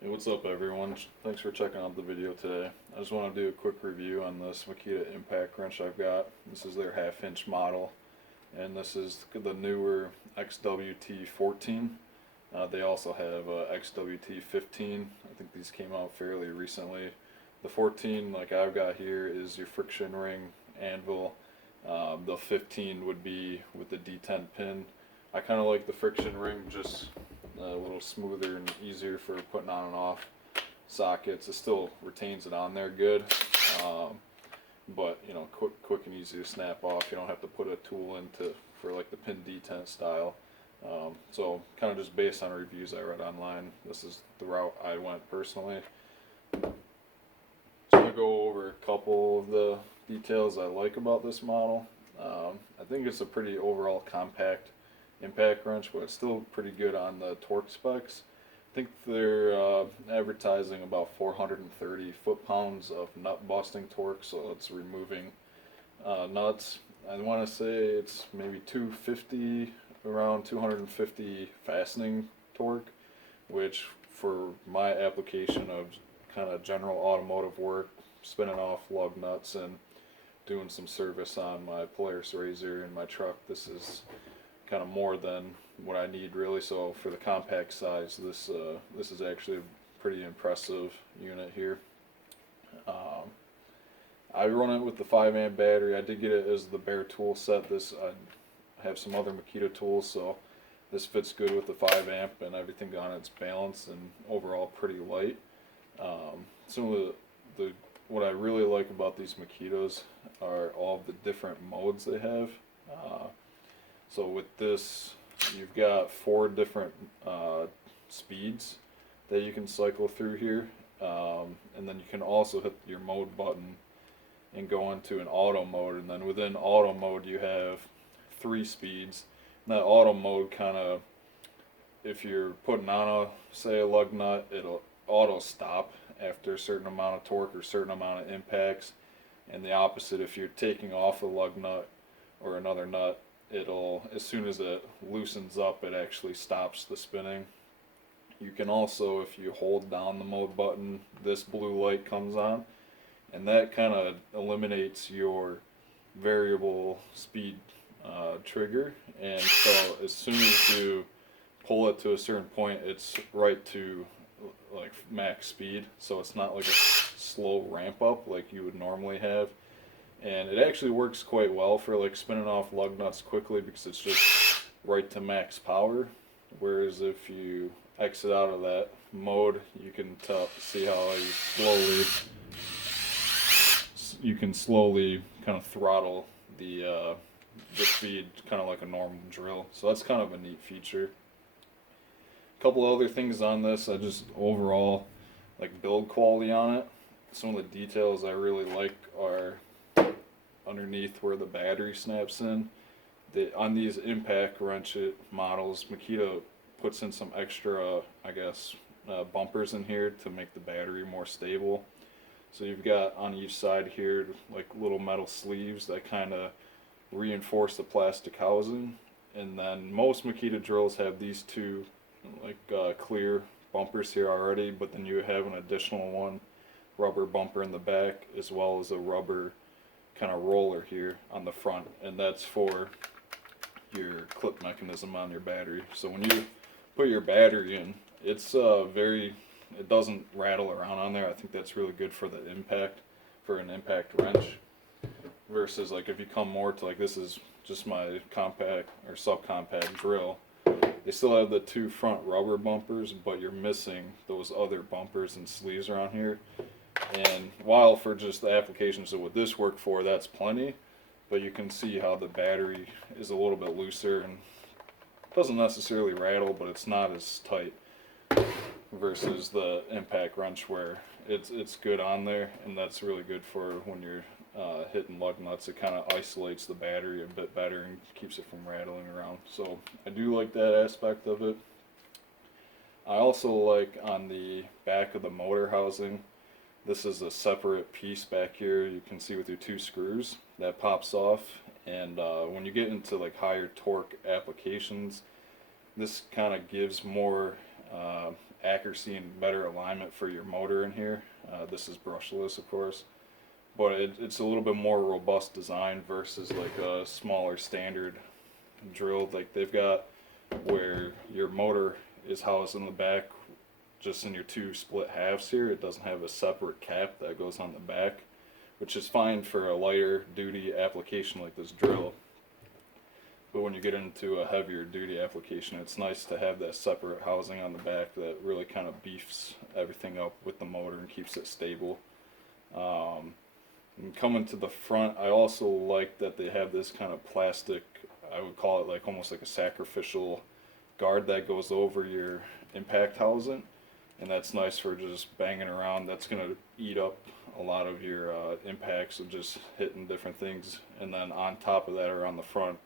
Hey, what's up everyone? Thanks for checking out the video today. I just want to do a quick review on this Makita impact wrench I've got. This is their half-inch model, and this is the newer XWT14. They also have XWT15. I think these came out fairly recently. The 14, like I've got here, is your friction ring anvil. The 15 would be with the detent pin. I kind of like the friction ring, just a little smoother and easier for putting on and off sockets. It still retains it on there good, but you know, quick and easy to snap off. You don't have to put a tool into for like the pin detent style. So kind of just based on reviews I read online, this is the route I went personally. So I'm gonna go over a couple of the details I like about this model. I think it's a pretty overall compact impact wrench, but it's still pretty good on the torque specs. I think they're advertising about 430 foot-pounds of nut busting torque, so it's removing nuts. I want to say it's maybe 250, around 250 fastening torque, which for my application of kind of general automotive work, spinning off lug nuts and doing some service on my Polaris Razor in my truck, this is kind of more than what I need really. So for the compact size, this is actually a pretty impressive unit here. I run it with the 5 amp battery. I did get it as the bare tool set. I have some other Makita tools, so this fits good with the 5 amp and everything on it's balanced and overall pretty light. Some of the what I really like about these Makitas are all of the different modes they have. So with this, you've got 4 different speeds that you can cycle through here, and then you can also hit your mode button and go into an auto mode, and then within auto mode you have 3 speeds. And that auto mode kind of, if you're putting on say a lug nut, it'll auto stop after a certain amount of torque or a certain amount of impacts, and the opposite, if you're taking off a lug nut or another nut, it'll, as soon as it loosens up, it actually stops the spinning. You can also, if you hold down the mode button, this blue light comes on, and that kind of eliminates your variable speed trigger, and so as soon as you pull it to a certain point, it's right to like max speed, so it's not like a slow ramp up like you would normally have. And it actually works quite well for like spinning off lug nuts quickly because it's just right to max power. Whereas if you exit out of that mode, you can see how you can slowly kind of throttle the speed, kind of like a normal drill. So that's kind of a neat feature. A couple other things on this, I just overall like build quality on it. Some of the details I really like are underneath where the battery snaps in. On these impact wrench models, Makita puts in some extra, I guess, bumpers in here to make the battery more stable. So you've got on each side here like little metal sleeves that kind of reinforce the plastic housing. And then most Makita drills have these two like clear bumpers here already, but then you have an additional one rubber bumper in the back, as well as a rubber kind of roller here on the front, and that's for your clip mechanism on your battery. So when you put your battery in, it's it doesn't rattle around on there. I think that's really good for the impact, for an impact wrench, versus like if you come more to like, this is just my compact or subcompact drill, they still have the 2 front rubber bumpers, but you're missing those other bumpers and sleeves around here. And while for just the applications that would this work for, that's plenty, but you can see how the battery is a little bit looser and doesn't necessarily rattle, but it's not as tight versus the impact wrench where it's good on there, and that's really good for when you're hitting lug nuts. It kind of isolates the battery a bit better and keeps it from rattling around. So I do like that aspect of it. I also like on the back of the motor housing, this is a separate piece back here, you can see with your 2 screws that pops off, and when you get into like higher torque applications, this kind of gives more accuracy and better alignment for your motor in here. This is brushless, of course, but it's a little bit more robust design versus like a smaller standard drill like they've got, where your motor is housed in the back just in your two split halves here. It doesn't have a separate cap that goes on the back, which is fine for a lighter duty application like this drill. But when you get into a heavier duty application, it's nice to have that separate housing on the back that really kind of beefs everything up with the motor and keeps it stable. And coming to the front, I also like that they have this kind of plastic, I would call it like almost like a sacrificial guard that goes over your impact housing, and that's nice for just banging around. That's going to eat up a lot of your impacts of just hitting different things. And then on top of that, or on the front,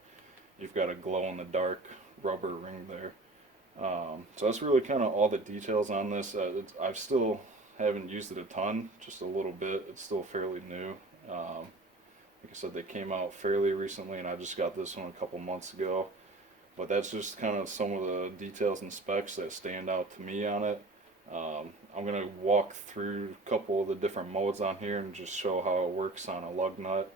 you've got a glow-in-the-dark rubber ring there. So that's really kind of all the details on this. I've still haven't used it a ton, just a little bit. It's still fairly new. Like I said, they came out fairly recently, and I just got this one a couple months ago. But that's just kind of some of the details and specs that stand out to me on it. I'm going to walk through a couple of the different modes on here and just show how it works on a lug nut.